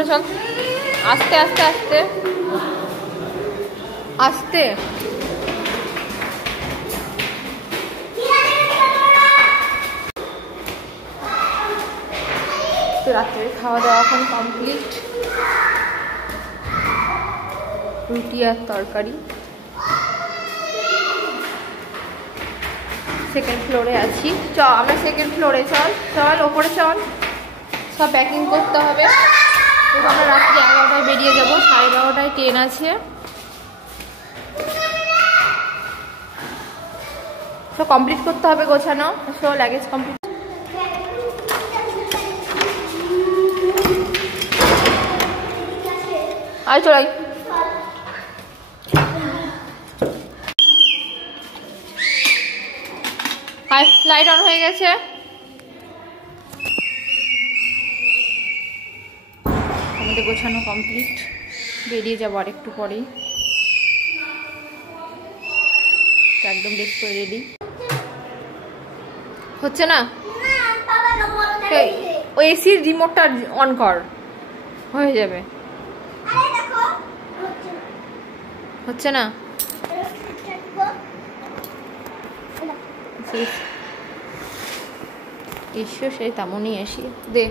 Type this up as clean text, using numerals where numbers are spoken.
উপরে চল, আস্তে আস্তে আস্তে আস্তে। তো রাত্রে খাওয়া দাওয়া এখন কমপ্লিট, রুটি আর তরকারি। সেকেন্ড ফ্লোরে আছি, চল আমরা সেকেন্ড ফ্লোরে, চল চল ওপরে চল, সব প্যাকিং করতে হবে। আমরা রাত্রি 11টায় বেরিয়ে যাবো, 12:30টায় ট্রেন আছে। সব কমপ্লিট করতে হবে, গোছানো, সব লাগেজ কমপ্লিট। আয় চলাই, আয়, লাইট অন হয়ে গেছে। আমাদের গোছানো কমপ্লিট, বেরিয়ে যাবো আর একটু পরেই। একদম ড্রেস করে রেডি হচ্ছে না, ওই এসির রিমোটটা অন কর, হয়ে যাবে। হচ্ছে না, এসো সেই তেমনই এসি দে।